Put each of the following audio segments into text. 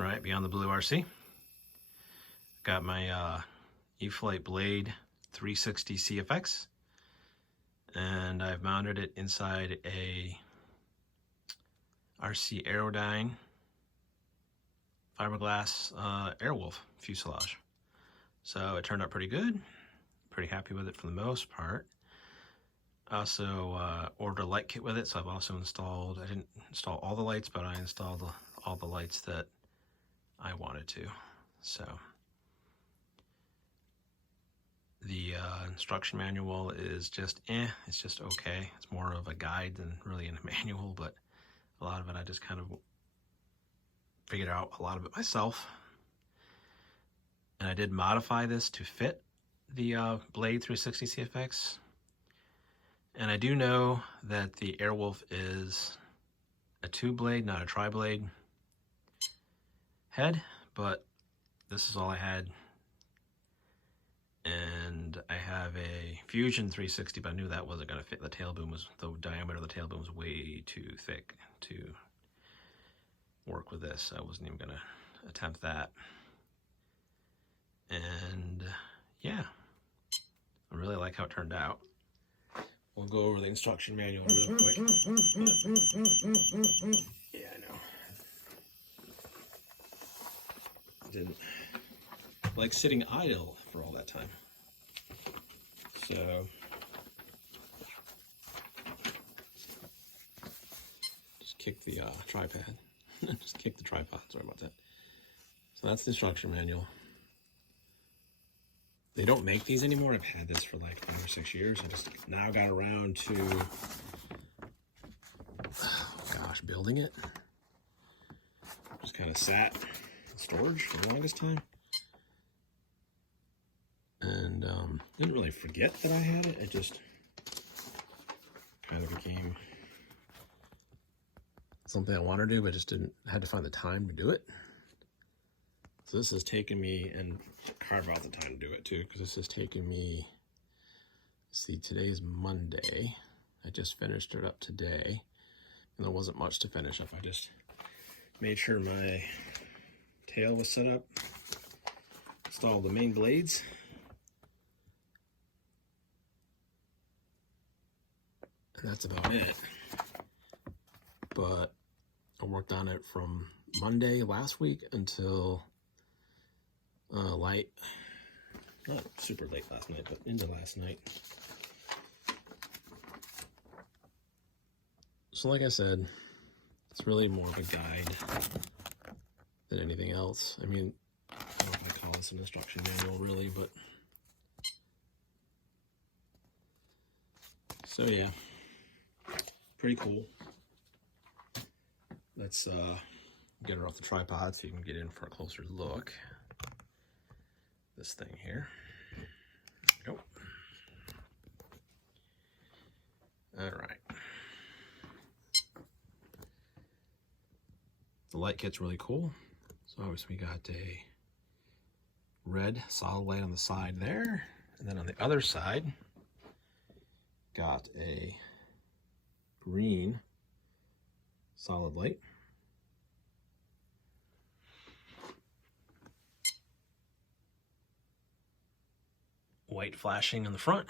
Alright, Beyond the Blue RC. Got my E-flite blade 360 CFX, and I've mounted it inside a RC Aerodyne fiberglass Airwolf fuselage. So it turned out pretty good. Pretty happy with it for the most part. I also ordered a light kit with it, so I've also installed, I didn't install all the lights, but I installed all the lights that I wanted to. So the instruction manual is just it's just okay. It's more of a guide than really a manual, but a lot of it I just kind of figured out a lot of it myself. And I did modify this to fit the Blade 360 CFX. And I do know that the Airwolf is a 2-blade, not a tri-blade head, but this is all I had. And I have a Fusion 360, but I knew that wasn't going to fit. The diameter of the tail boom was way too thick to work with this. I wasn't even going to attempt that. And yeah, I really like how it turned out. We'll go over the instruction manual real quick. Yeah, I know. I didn't like sitting idle for all that time. So just kick the tripod. Just kick the tripod, sorry about that. So that's the instruction manual. They don't make these anymore. I've had this for like 5 or 6 years. I just now got around to, oh gosh, building it. Just kind of sat in storage for the longest time. And didn't really forget that I had it. It just kind of became something I wanted to do, but just had to find the time to do it. So this has taken me, and carve out the time to do it too, because this has taken me, see, today's Monday. I just finished it up today, and there wasn't much to finish up. I just made sure my tail was set up, installed the main blades, and that's about it. But I worked on it from Monday last week until not super late last night, but into last night. So like I said, it's really more of a guide than anything else. I mean, I don't know if I call this an instruction manual really, but so yeah, pretty cool. Let's get her off the tripod so you can get in for a closer look. This thing here. There we go. All right. The light kit's really cool. So obviously we got a red solid light on the side there, and then on the other side got a green solid light. White flashing on the front.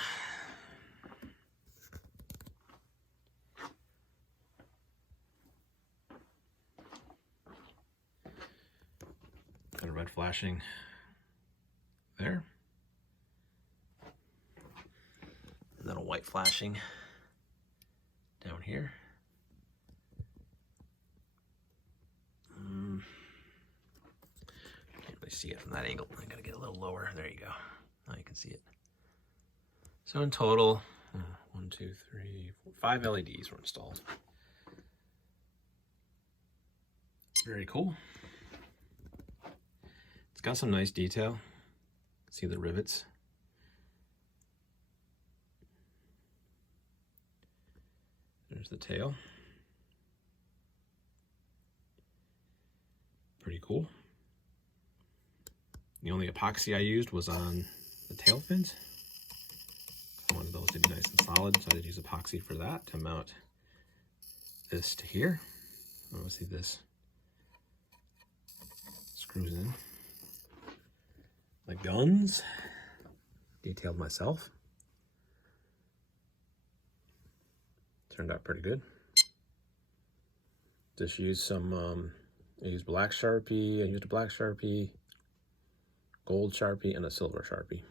Got a red flashing there. And then a white flashing down here. Can't really see it from that angle. I gotta get a little lower. There you go. Now you can see it. So in total, 1, 2, 3, 4, 5 LEDs were installed. Very cool. It's got some nice detail. See the rivets. There's the tail. Pretty cool. The only epoxy I used was on the tail fins. I wanted those to be nice and solid, so I did use epoxy for that to mount this to here. Obviously this screws in. The guns, detailed myself. Turned out pretty good. Just used some, I used black Sharpie, I used a black Sharpie, gold Sharpie, and a silver Sharpie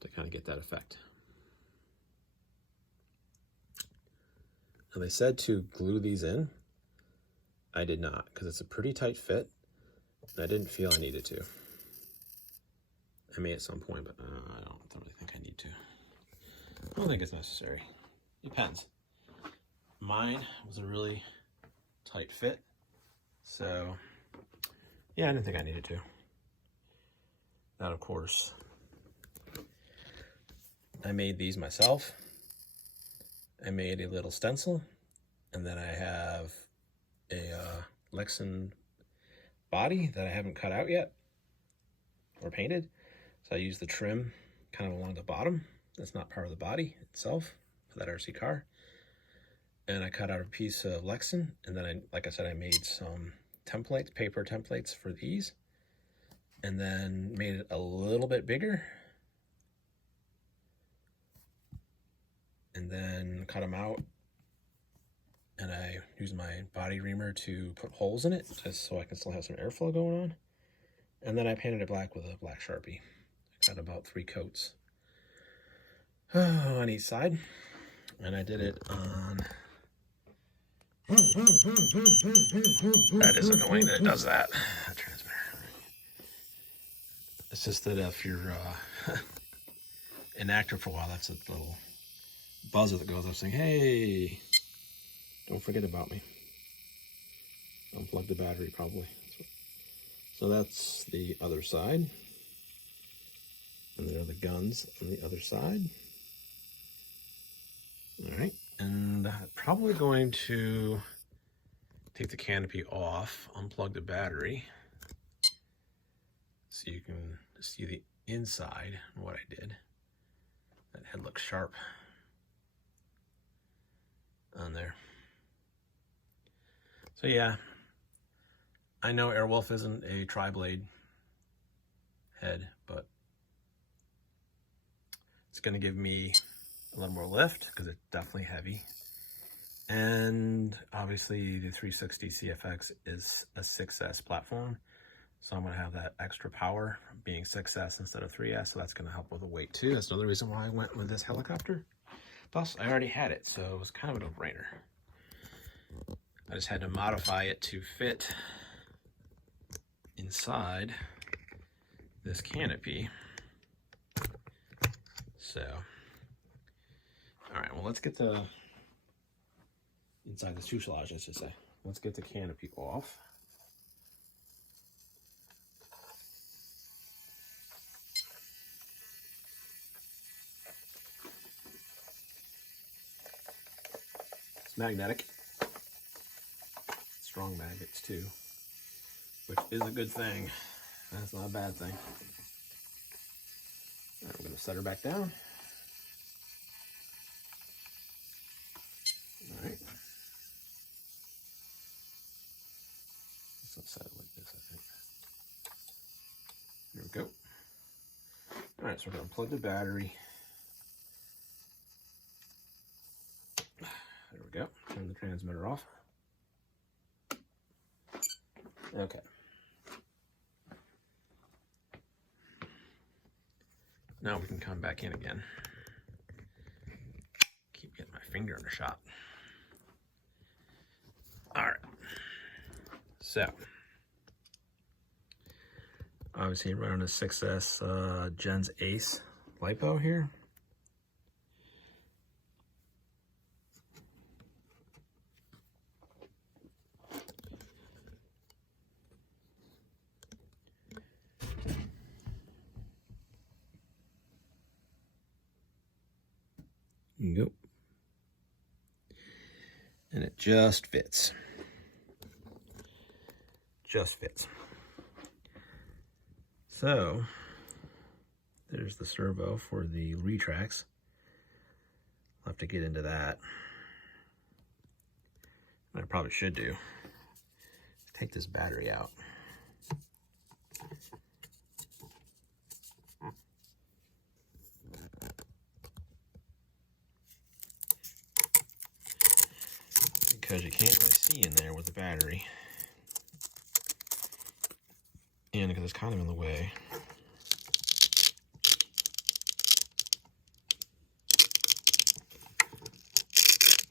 to kind of get that effect. Now they said to glue these in. I did not, because it's a pretty tight fit, and I didn't feel I needed to. I may at some point, but I don't really think I need to. I don't think it's necessary. Depends. Mine was a really tight fit, so yeah, I didn't think I needed to. Now, of course, I made these myself. I made a little stencil, and then I have a Lexan body that I haven't cut out yet or painted. So I used the trim kind of along the bottom. That's not part of the body itself for that RC car. And I cut out a piece of Lexan, and then like I said, I made some templates, paper templates for these, and then made it a little bit bigger, and then cut them out, and I used my body reamer to put holes in it just so I can still have some airflow going on. And then I painted it black with a black Sharpie. I got about 3 coats on each side, and I did it on... That is annoying that it does that. That transmitter. It's just that if you're inactive for a while, that's a little buzzer that goes up saying, "Hey, don't forget about me." Unplug the battery, probably. So that's the other side. And there are the guns on the other side. All right. And I'm probably going to take the canopy off, unplug the battery, so you can see the inside and what I did. That head looks sharp on there. So yeah, I know Airwolf isn't a tri-blade head, but it's going to give me a little more lift because it's definitely heavy. And obviously the 360 CFX is a 6S platform, so I'm going to have that extra power being 6S instead of 3S, so that's going to help with the weight too. That's another reason why I went with this helicopter. Plus, I already had it, so it was kind of a no-brainer. I just had to modify it to fit inside this canopy. So, all right, well, let's get the inside the fuselage, I should say. Let's get the canopy off. It's magnetic. Strong magnets too, which is a good thing. That's not a bad thing. All right, we're going to set her back down. All right. Let's set it like this, I think. There we go. All right, so we're going to plug the battery. There we go. Turn the transmitter off. Okay. Now we can come back in again. Keep getting my finger in a shot. All right. So, obviously running a 6S Gens Ace LiPo here. Nope. And it just fits. Just fits. So, there's the servo for the retracts. I'll have to get into that. What I probably should do is take this battery out. in because it's kind of in the way.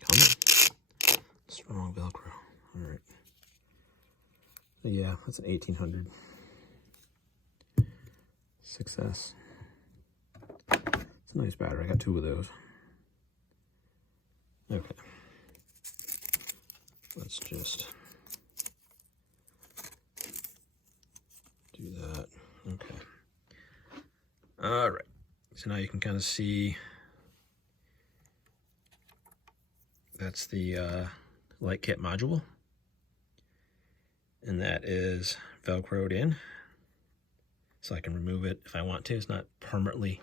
Come on. Strong Velcro. All right. So yeah, that's an 1800. Success. It's a nice battery. I got 2 of those. Okay. Let's just do that. Okay. All right. So now you can kind of see that's the light kit module. And that is Velcroed in. So I can remove it if I want to. It's not permanently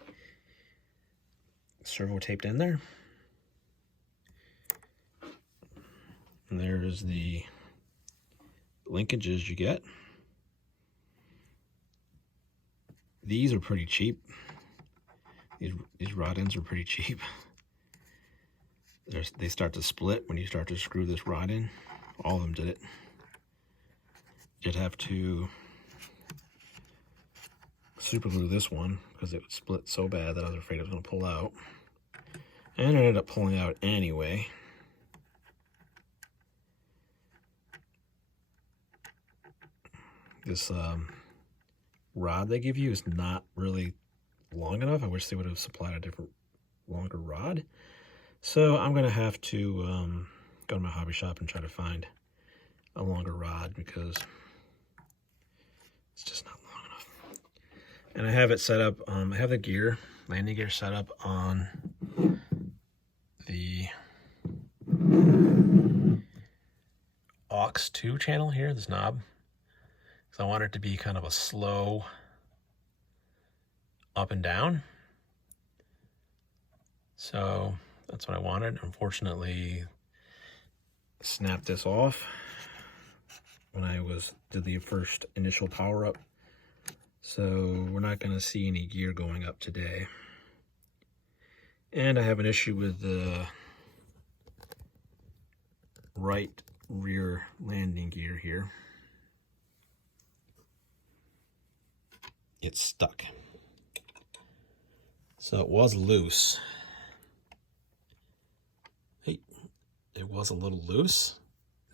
servo taped in there. And there's the linkages you get. These are pretty cheap. These rod ends are pretty cheap. They start to split when you start to screw this rod in. All of them did it. You'd have to super glue this one because it would split so bad that I was afraid it was going to pull out. And it ended up pulling out anyway. This rod they give you is not really long enough. I wish they would have supplied a different, longer rod. So I'm going to have to go to my hobby shop and try to find a longer rod because it's just not long enough. And I have it set up, I have the gear, landing gear set up on the aux 2 channel here, this knob. So I want it to be kind of a slow up and down. So that's what I wanted. Unfortunately, I snapped this off when I did the first initial power up. So we're not going to see any gear going up today. And I have an issue with the right rear landing gear here. It's stuck. So it was loose. Hey, it was a little loose.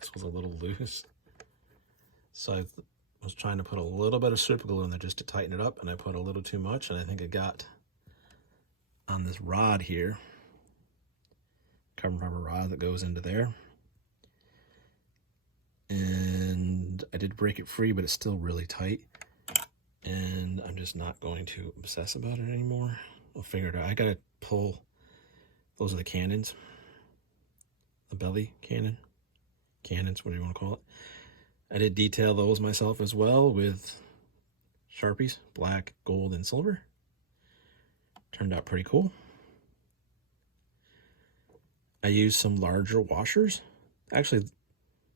This was a little loose. So I was trying to put a little bit of super glue in there just to tighten it up, and I put a little too much, and I think it got on this rod here, carbon fiber rod that goes into there. And I did break it free, but it's still really tight. And I'm just not going to obsess about it anymore. I'll figure it out. I gotta pull, those are the cannons, the belly cannons, whatever you want to call it. I did detail those myself as well with Sharpies, black, gold, and silver. Turned out pretty cool. I used some larger washers. Actually,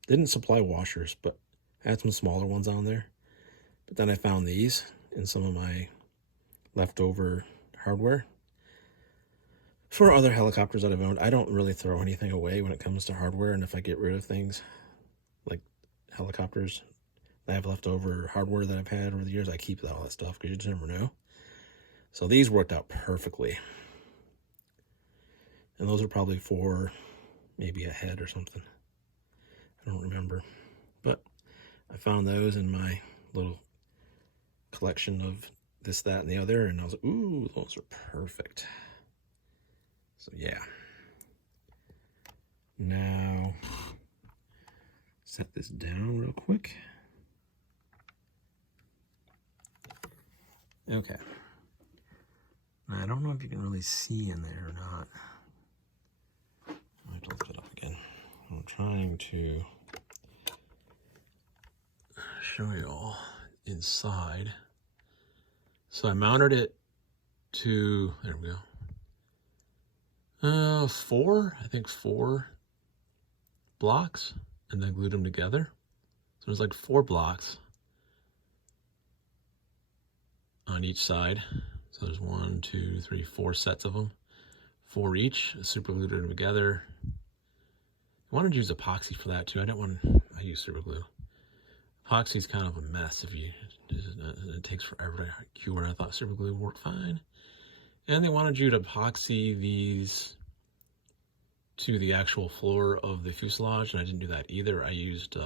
didn't supply washers, but I had some smaller ones on there. But then I found these in some of my leftover hardware for other helicopters that I've owned. I don't really throw anything away when it comes to hardware, and if I get rid of things like helicopters I have leftover hardware that I've had over the years, I keep all that stuff because you just never know. So these worked out perfectly. And those are probably for maybe a head or something. I don't remember. But I found those in my little collection of this, that, and the other, and I was like, ooh, those are perfect. So yeah. Now, set this down real quick. Okay. Now, I don't know if you can really see in there or not. I have to lift it up again. I'm trying to show you all inside. So I mounted it to, there we go, four blocks, and then glued them together. So there's like 4 blocks on each side. So there's 1, 2, 3, 4 sets of them, 4 each. I super glued them together. I wanted to use epoxy for that too. I use super glue. Epoxy's kind of a mess. It takes forever to cure, and I thought super glue worked fine. And they wanted you to epoxy these to the actual floor of the fuselage, and I didn't do that either. I used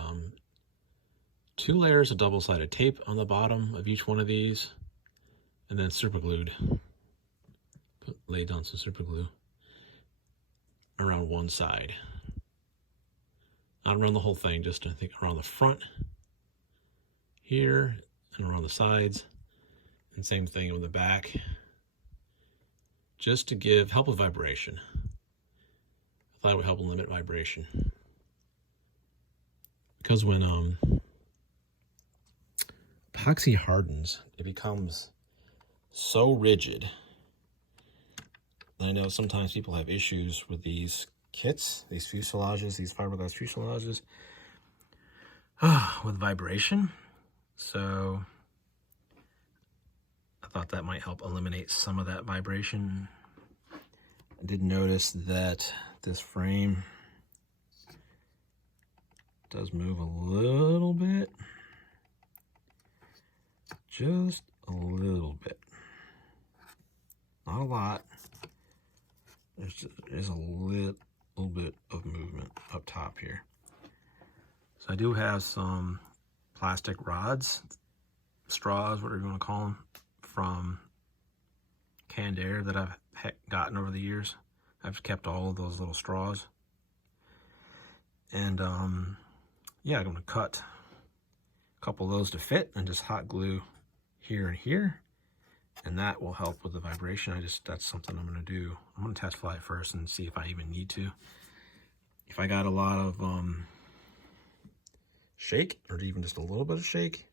2 layers of double-sided tape on the bottom of each one of these, and then super glued. Laid down some super glue around one side. Not around the whole thing, just I think around the front here and around the sides, and same thing on the back, just to help with vibration. I thought it would help limit vibration, because when epoxy hardens, it becomes so rigid. I know sometimes people have issues with these kits, these fuselages, these fiberglass fuselages, with vibration. So I thought that might help eliminate some of that vibration. I did notice that this frame does move a little bit, just a little bit, not a lot. There's a little bit of movement up top here. So I do have some plastic rods, straws, whatever you want to call them, from canned air that I've gotten over the years. I've kept all of those little straws. And yeah, I'm going to cut a couple of those to fit and just hot glue here and here. And that will help with the vibration. That's something I'm going to do. I'm going to test fly it first and see if I even need to. If I got a lot of shake, or even just a little bit of shake,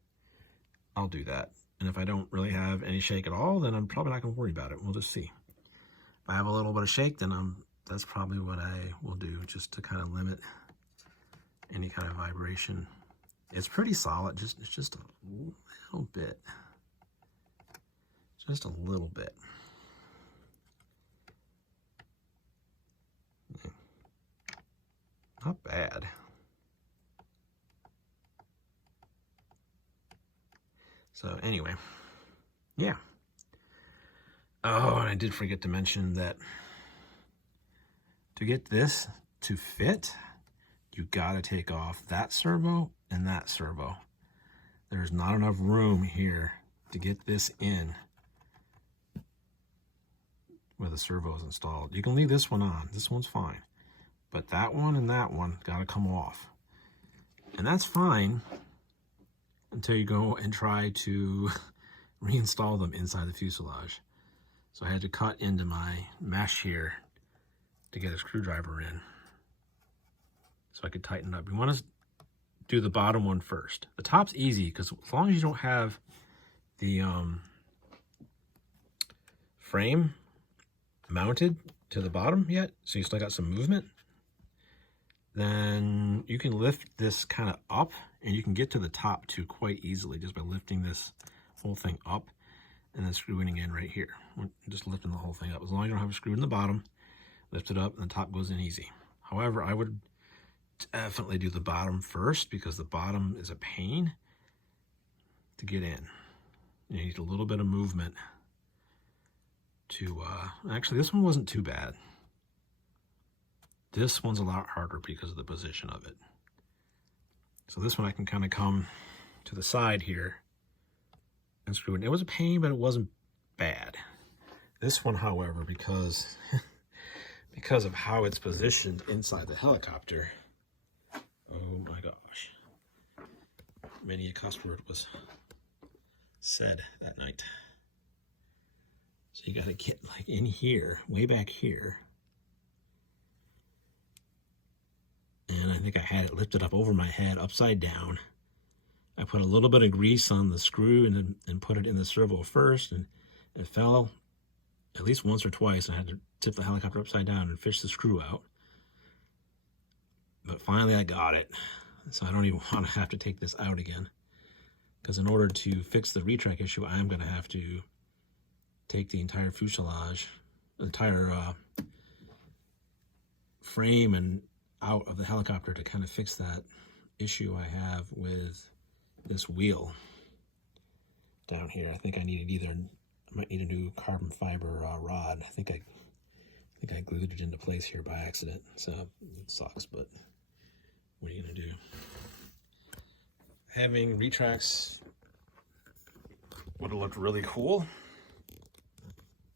I'll do that. And if I don't really have any shake at all, then I'm probably not going to worry about it. We'll just see. If I have a little bit of shake, then that's probably what I will do, just to kind of limit any kind of vibration. It's pretty solid. It's just a little bit. Just a little bit. Not bad. So anyway, yeah. Oh, and I did forget to mention that to get this to fit, you gotta take off that servo and that servo. There's not enough room here to get this in where the servo is installed. You can leave this one on. This one's fine. But that one and that one gotta come off. And that's fine until you go and try to reinstall them inside the fuselage. So I had to cut into my mesh here to get a screwdriver in so I could tighten it up. You want to do the bottom one first. The top's easy because as long as you don't have the frame mounted to the bottom yet, so you still got some movement, then you can lift this kind of up and you can get to the top too quite easily just by lifting this whole thing up and then screwing in right here. Just lifting the whole thing up. As long as you don't have a screw in the bottom, lift it up and the top goes in easy. However, I would definitely do the bottom first because the bottom is a pain to get in. You need a little bit of movement to, actually this one wasn't too bad. This one's a lot harder because of the position of it. So this one I can kind of come to the side here and screw it. It was a pain, but it wasn't bad. This one, however, because of how it's positioned inside the helicopter, oh my gosh. Many a cuss word was said that night. So you got to get like in here, way back here. And I think I had it lifted up over my head, upside down. I put a little bit of grease on the screw and put it in the servo first, and it fell at least once or twice. I had to tip the helicopter upside down and fish the screw out. But finally I got it. So I don't even want to have to take this out again. Because in order to fix the retract issue, I'm going to have to take the entire fuselage, the entire frame and out of the helicopter to kind of fix that issue I have with this wheel down here. I think I might need a new carbon fiber rod. I think I glued it into place here by accident, so it sucks, but what are you gonna do? Having retracts would have looked really cool.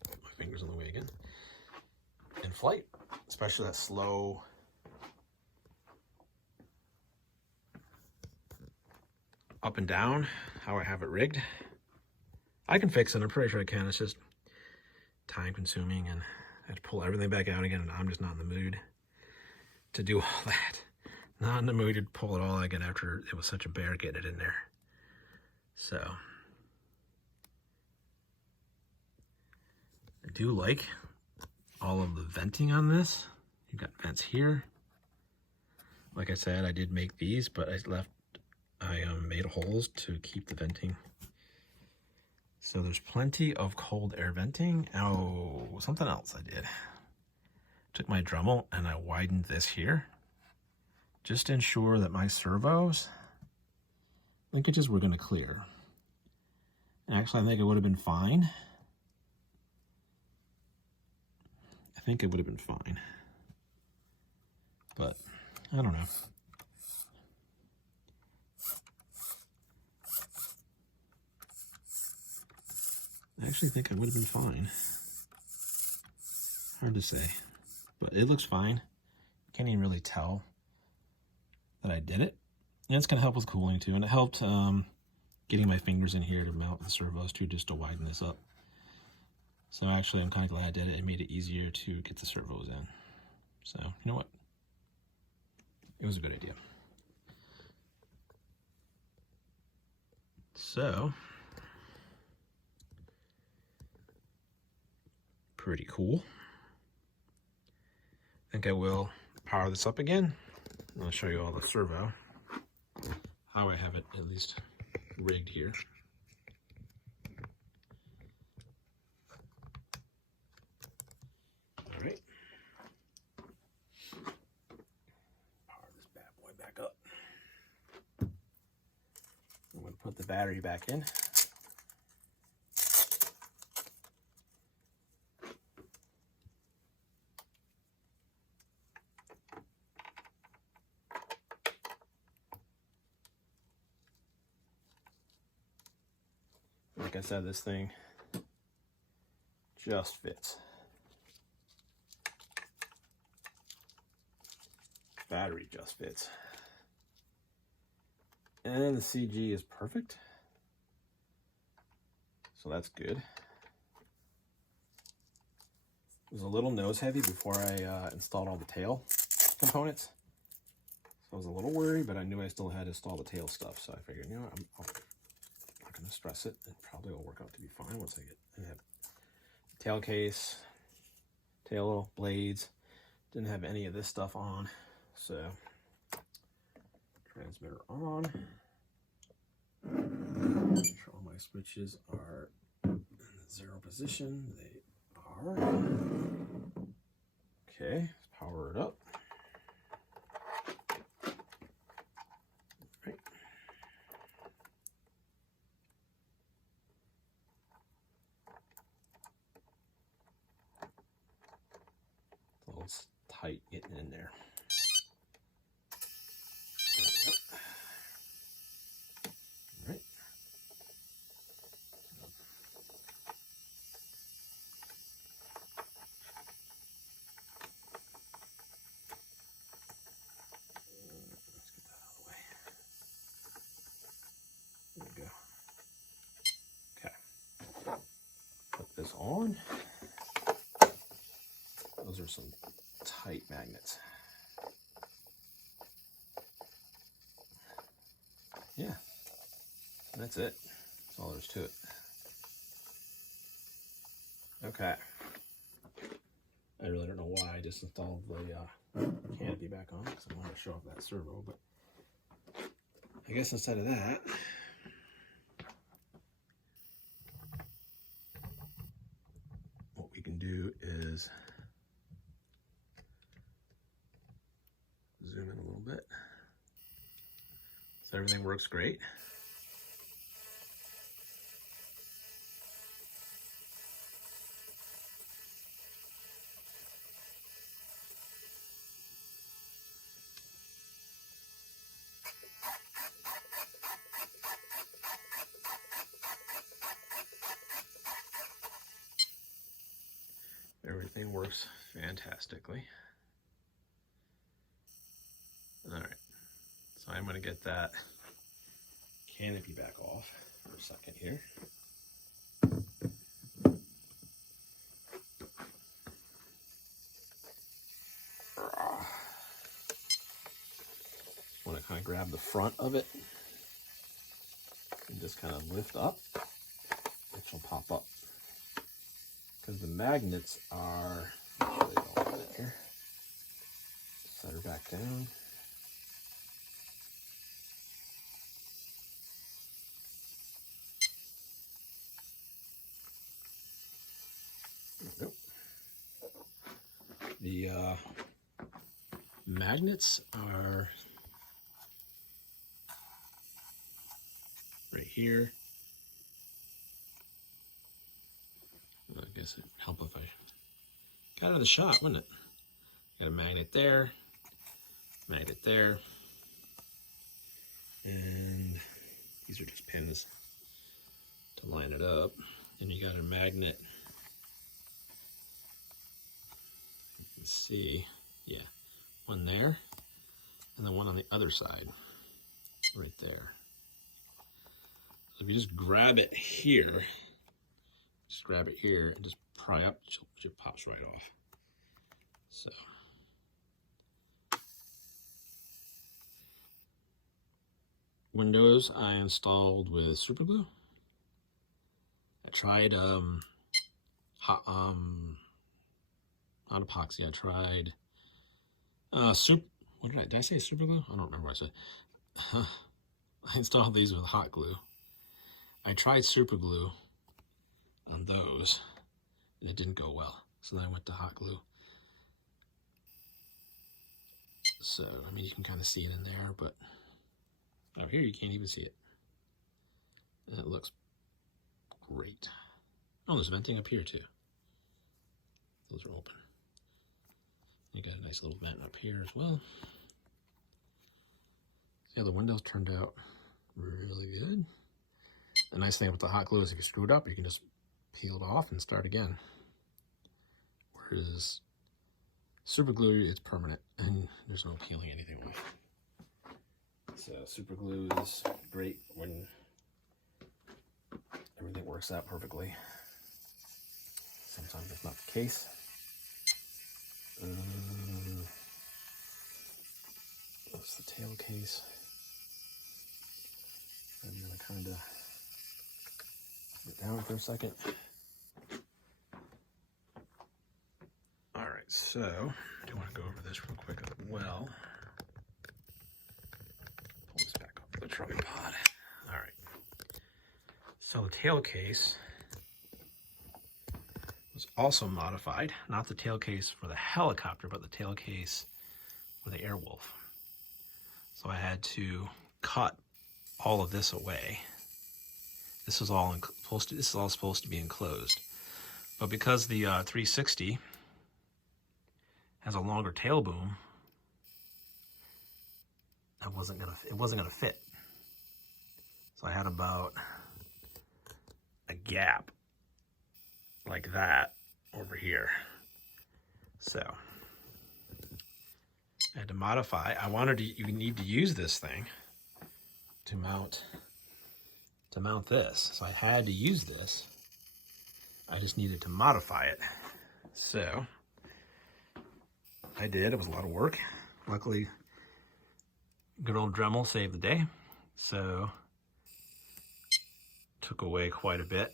My finger's in the way again. In flight, especially that slow up and down, how I have it rigged. I can fix it, I'm pretty sure I can. It's just time consuming and I have to pull everything back out again, and I'm just not in the mood to do all that. Not in the mood to pull it all again after it was such a bear getting it in there. So I do like all of the venting on this. You've got vents here. Like I said, I did make these, but I made holes to keep the venting. So there's plenty of cold air venting. Oh, something else I did. Took my Dremel and I widened this here, just to ensure that my servos linkages were gonna clear. Actually, I think it would have been fine. I think it would have been fine, but I don't know. I actually think I would have been fine. Hard to say, but it looks fine. Can't even really tell that I did it. And it's gonna help with cooling too. And it helped getting my fingers in here to mount the servos too, just to widen this up. So actually, I'm kind of glad I did it. It made it easier to get the servos in. So, you know what? It was a good idea. So, pretty cool. I think I will power this up again. I'll show you all the servo, how I have it at least rigged here. All right. Power this bad boy back up. I'm going to put the battery back in. Like I said, this thing just fits. Battery just fits. And the CG is perfect. So that's good. It was a little nose heavy before I installed all the tail components. So I was a little worried, but I knew I still had to install the tail stuff. So I figured, you know what, I'm not going to stress it. It probably will work out to be fine once I get the tail case, tail blades. Didn't have any of this stuff on. So transmitter on. Make sure all my switches are in the 0 position. They are. Okay, let's power it up. Right. It's a little tight getting in there. On. Those are some tight magnets. Yeah, that's it. That's all there is to it. Okay. I really don't know why I just installed the canopy back on, because I wanted to show off that servo, but I guess instead of that, do is zoom in a little bit. So everything works great. Everything works fantastically. All right, so I'm gonna get that canopy back off for a second here. Want to kind of grab the front of it and just kind of lift up, which will pop up. Because the magnets are, let me show you all of it here. Set her back down. There we go. The magnets are right here. I guess it'd help if I got it in the shot, wouldn't it? Got a magnet there, and these are just pins to line it up. And you got a magnet. You can see, yeah, one there, and then one on the other side, right there. So if you just grab it here, and just pry up, it pops right off. So. Windows I installed with super glue. I tried not epoxy. I tried did I say super glue? I don't remember what I said. I installed these with hot glue. I tried super glue on those and it didn't go well. So then I went to hot glue. So I mean you can kind of see it in there, but out here you can't even see it. And it looks great. Oh, there's venting up here too. Those are open. You got a nice little vent up here as well. Yeah, the windows turned out really good. The nice thing with the hot glue is if you screw it up, you can just peel it off and start again. Whereas super glue, it's permanent and there's no peeling anything off. So super glue is great when everything works out perfectly. Sometimes that's not the case. That's the tail case. I'm gonna kind of put it down for a second. All right, so I do want to go over this real quick as well. Pull this back up the trolling pod. All right. So the tail case was also modified, not the tail case for the helicopter, but the tail case for the Airwolf. So I had to cut all of this away. This is all supposed to be enclosed, but because the 360 has a longer tail boom, it wasn't gonna fit. So I had about a gap like that over here. So I had to modify. You need to use this thing to mount this. So I had to use this. I just needed to modify it. So I did. It was a lot of work. Luckily, good old Dremel saved the day. So took away quite a bit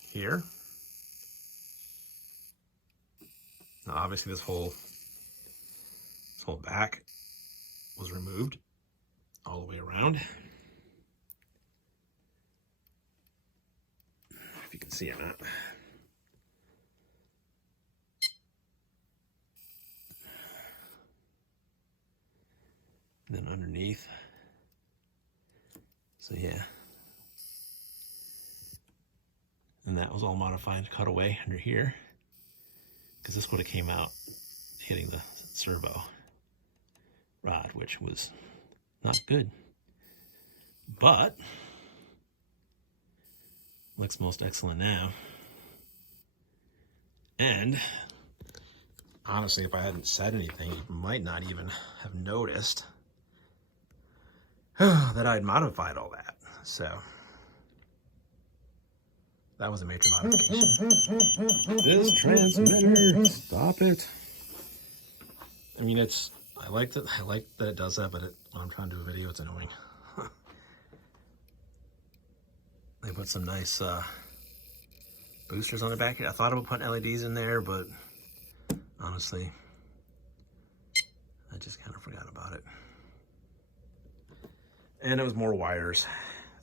here. Now obviously this whole back was removed all the way around. If you can see it or not. And then underneath. So yeah. And that was all modified, cut away under here. Because this would have came out hitting the servo rod, which was not good. But looks most excellent now. And honestly, if I hadn't said anything, you might not even have noticed that I'd modified all that. So that was a major modification. This transmitter, stop it. I mean, I like that it does that, but when I'm trying to do a video, it's annoying. They put some nice boosters on the back here. I thought about putting LEDs in there, but honestly, I just kind of forgot about it. And it was more wires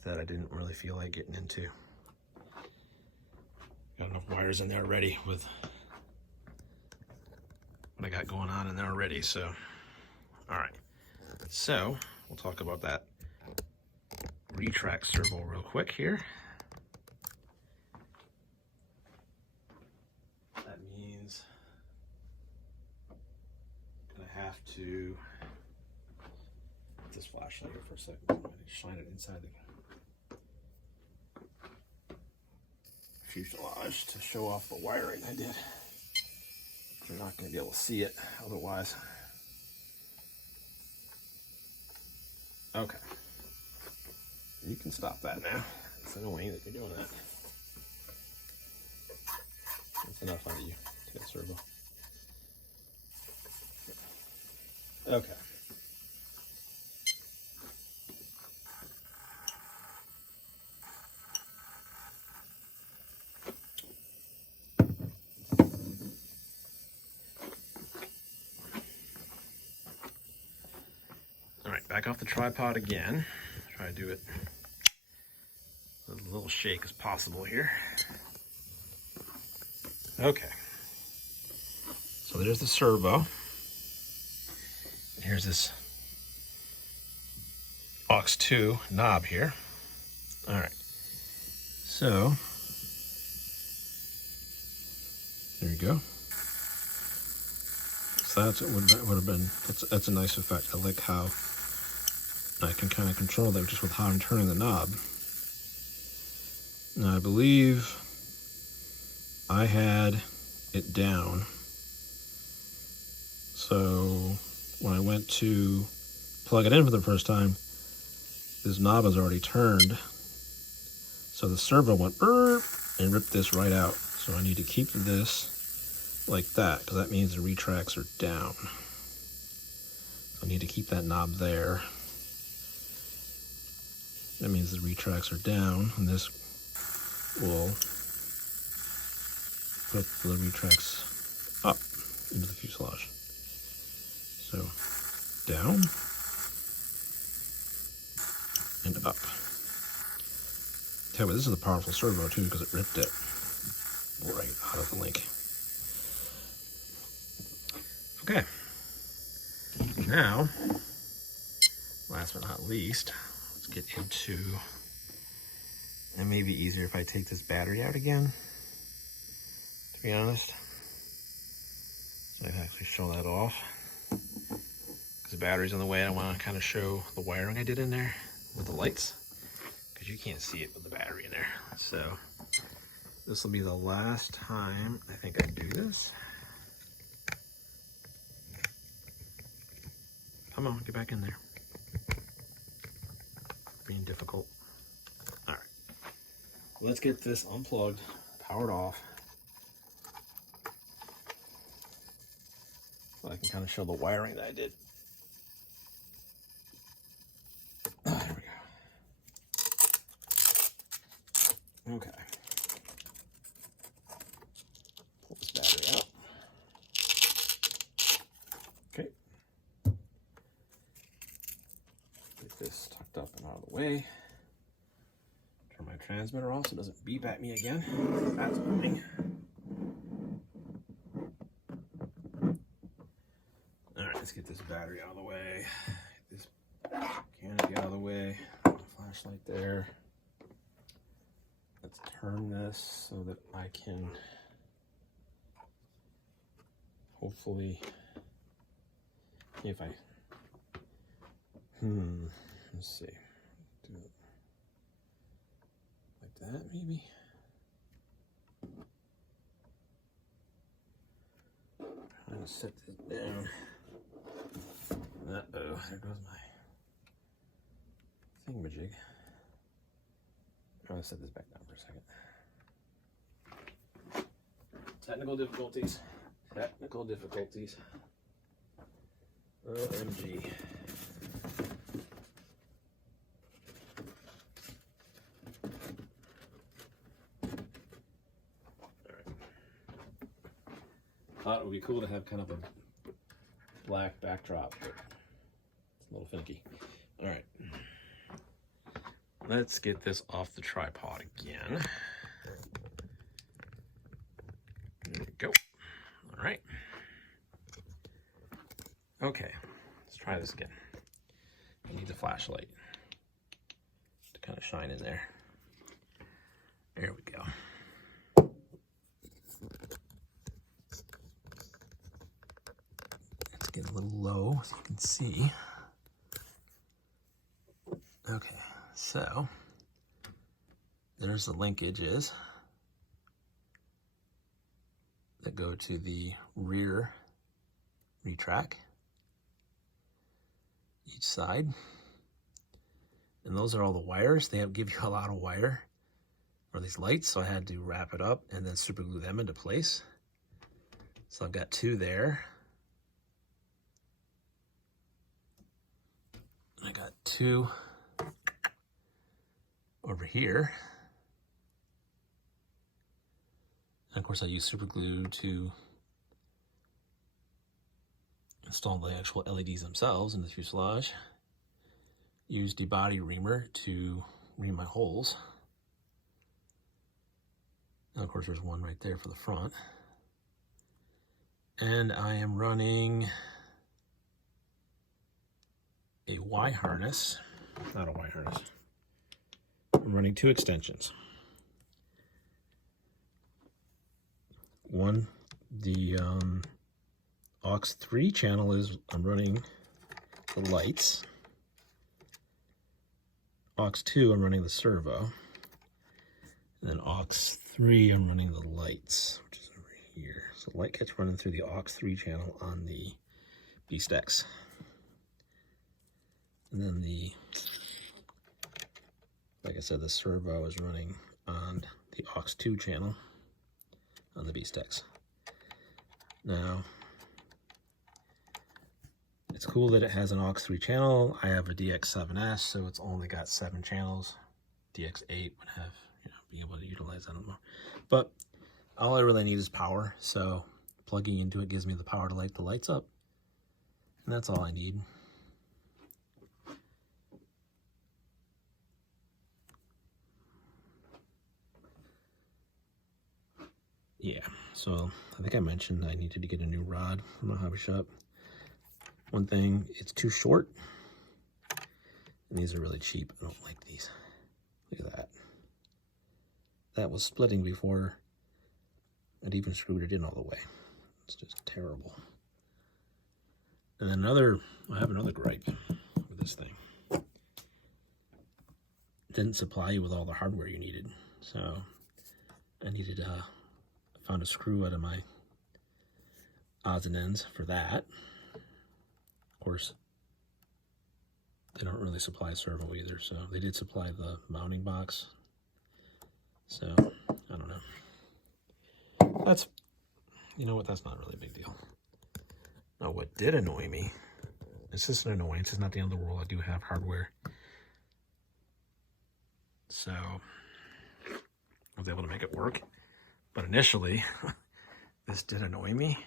that I didn't really feel like getting into. Got enough wires in there already with what I got going on in there already. So, all right. So we'll talk about that retract servo real quick here. That means I'm gonna have to put this flashlight here for a second. I'm gonna shine it inside the fuselage to show off the wiring I did. You're not going to be able to see it otherwise. Okay. You can stop that now. It's annoying that you're doing that. That's enough out of you. Take a servo. Okay. Back off the tripod again. Try to do it with a little shake as possible here. Okay. So there's the servo. And here's this aux 2 knob here. All right. So there you go. So that's what would have been. That's a nice effect. I like how I can kind of control that just with how I'm turning the knob. Now I believe I had it down. So when I went to plug it in for the first time, this knob was already turned. So the servo went burp and ripped this right out. So I need to keep this like that because that means the retracts are down. I need to keep that knob there. That means the retracts are down, and this will put the retracts up into the fuselage. So down and up. Tell you what, this is a powerful servo too because it ripped it right out of the link. Okay. Now, last but not least, let's get into, it may be easier if I take this battery out again, to be honest. So I can actually show that off. Because the battery's in the way, I want to kind of show the wiring I did in there with the lights. Because you can't see it with the battery in there. So this will be the last time I think I do this. Come on, get back in there. Being difficult. All right, let's get this unplugged, powered off, so I can kind of show the wiring that I did. There we go. Okay. Pull this battery out. Okay. Get this tucked up and out of the way. Turn my transmitter off so it doesn't beep at me again. That's moving. Alright, let's get this battery out of the way. Get this canopy out of the way. Flashlight there. Let's turn this so that I can hopefully, if I, let's see, do it like that maybe. gonna set this down. Uh-oh, there goes my thingamajig. I'm gonna set this back down for a second. Technical difficulties. Technical difficulties. OMG. Thought it would be cool to have kind of a black backdrop, but it's a little finicky. All right, let's get this off the tripod again. There we go. All right. Okay, let's try this again. I need the flashlight to kind of shine in there. There we go. Get a little low so you can see. Okay, so there's the linkages that go to the rear retract each side, and those are all the wires. They give you a lot of wire for these lights, so I had to wrap it up and then super glue them into place. So I've got two there. I got two over here. And of course I use super glue to install the actual LEDs themselves in the fuselage. Use the body reamer to ream my holes. And of course there's one right there for the front. And I am running a Y harness, not a Y harness. I'm running two extensions. One, the aux 3 channel is, I'm running the lights. Aux 2, I'm running the servo. And then aux 3, I'm running the lights, which is over here. So the light kit's running through the aux 3 channel on the Spektrum. And then like I said, the servo is running on the aux 2 channel on the Spektrum. Now, it's cool that it has an aux 3 channel. I have a DX7S, so it's only got 7 channels. DX8 would have, be able to utilize that more. But all I really need is power, so plugging into it gives me the power to light the lights up. And that's all I need. Yeah, so I think I mentioned I needed to get a new rod from my hobby shop. One thing, it's too short, and these are really cheap. I don't like these. Look at that. That was splitting before I'd even screwed it in all the way. It's just terrible. And then I have another gripe with this thing. It didn't supply you with all the hardware you needed, so I needed found a screw out of my odds and ends for that. Of course, they don't really supply a servo either, so they did supply the mounting box. So, I don't know. That's, you know what, that's not really a big deal. Now, what did annoy me, it's just an annoyance, it's not the end of the world, I do have hardware. So, I was able to make it work. But initially, this did annoy me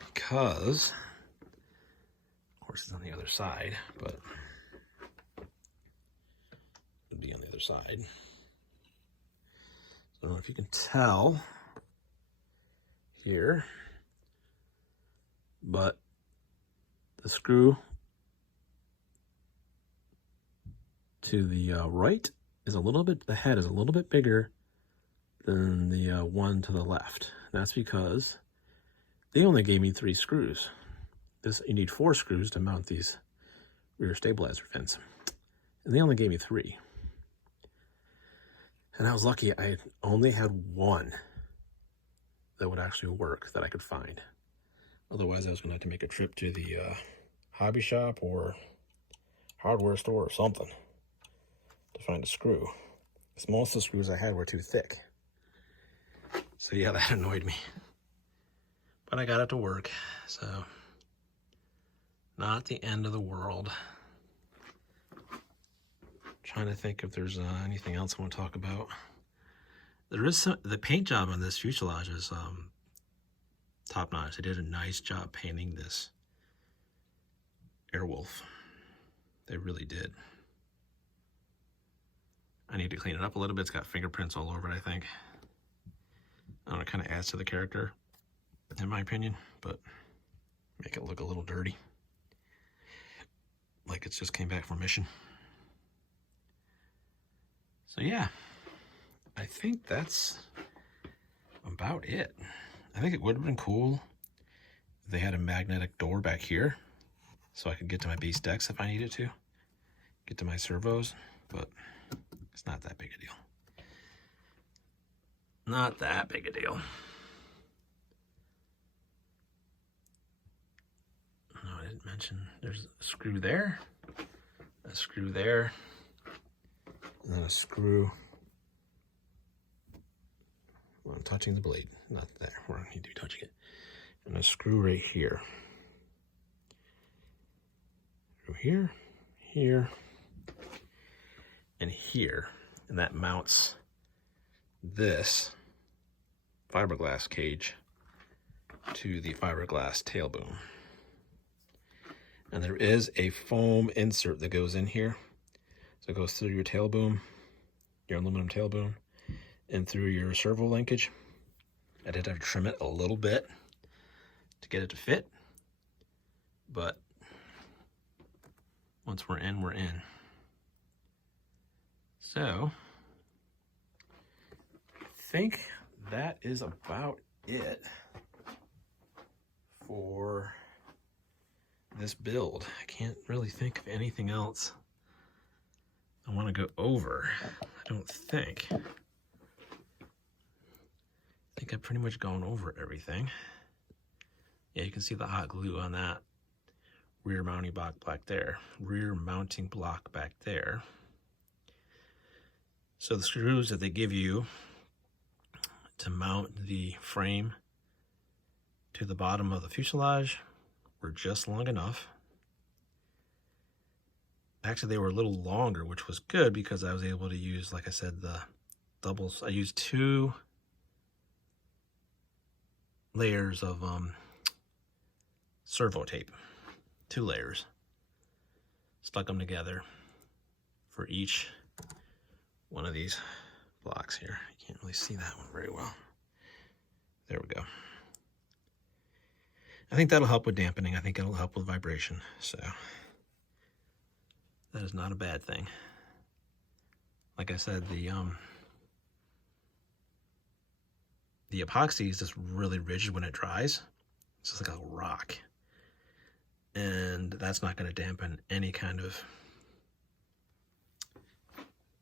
because, of course, it's on the other side, but it'd be on the other side. So I don't know if you can tell here, but the screw to the right is a little bit, the head is a little bit bigger than the one to the left. That's because they only gave me 3 screws. You need 4 screws to mount these rear stabilizer fins, and they only gave me 3. And I was lucky I only had one that would actually work that I could find. Otherwise, I was going to have to make a trip to the hobby shop or hardware store or something to find a screw. Because most of the screws I had were too thick. So yeah, that annoyed me. But I got it to work, so not the end of the world. Trying to think if there's anything else I want to talk about. There is the paint job on this fuselage is top notch. They did a nice job painting this Airwolf. They really did. I need to clean it up a little bit. It's got fingerprints all over it, I think. I don't know, it kind of adds to the character, in my opinion, but make it look a little dirty. Like it's just came back from mission. So yeah, I think that's about it. I think it would have been cool if they had a magnetic door back here so I could get to my base decks if I needed to, get to my servos, but it's not that big a deal. Not that big a deal. No, I didn't mention there's a screw there, a screw there, and then a screw. Well, I'm touching the blade, not there, where I need to be touching it. And a screw right here. Screw here, here, and here. And that mounts this fiberglass cage to the fiberglass tail boom. And there is a foam insert that goes in here. So it goes through your tail boom, your aluminum tail boom, and through your servo linkage. I did have to trim it a little bit to get it to fit, but once we're in, we're in. So I think that is about it for this build. I can't really think of anything else I want to go over. I don't think. I think I've pretty much gone over everything. Yeah, you can see the hot glue on that rear mounting block back there. Rear mounting block back there. So the screws that they give you to mount the frame to the bottom of the fuselage were just long enough. Actually, they were a little longer, which was good because I was able to use, like I said, the doubles. I used 2 layers of servo tape, 2 layers. Stuck them together for each one of these blocks here. You can't really see that one very well. There we go. I think that'll help with dampening. I think it'll help with vibration. So that is not a bad thing. Like I said, the epoxy is just really rigid when it dries. It's just like a rock. And that's not going to dampen any kind of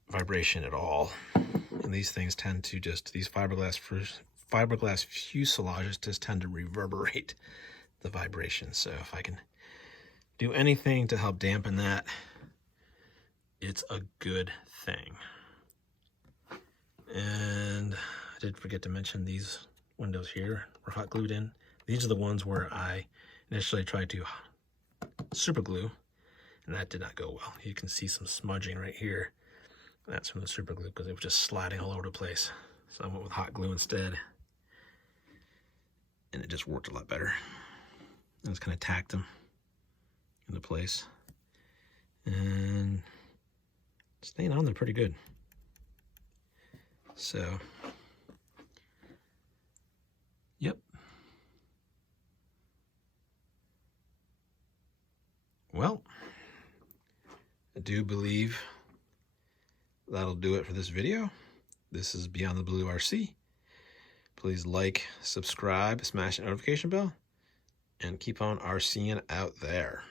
vibration at all. And these things tend to just, these fiberglass fuselages just tend to reverberate the vibration. So if I can do anything to help dampen that, it's a good thing. And I did forget to mention these windows here were hot glued in. These are the ones where I initially tried to super glue, and that did not go well. You can see some smudging right here. That's from the super glue because it was just sliding all over the place. So I went with hot glue instead, and it just worked a lot better. I just kind of tacked them into place, and staying on there pretty good. So, yep. Well, I do believe that'll do it for this video. This is Beyond the Blue RC. Please like, subscribe, smash the notification bell, and keep on RCing out there.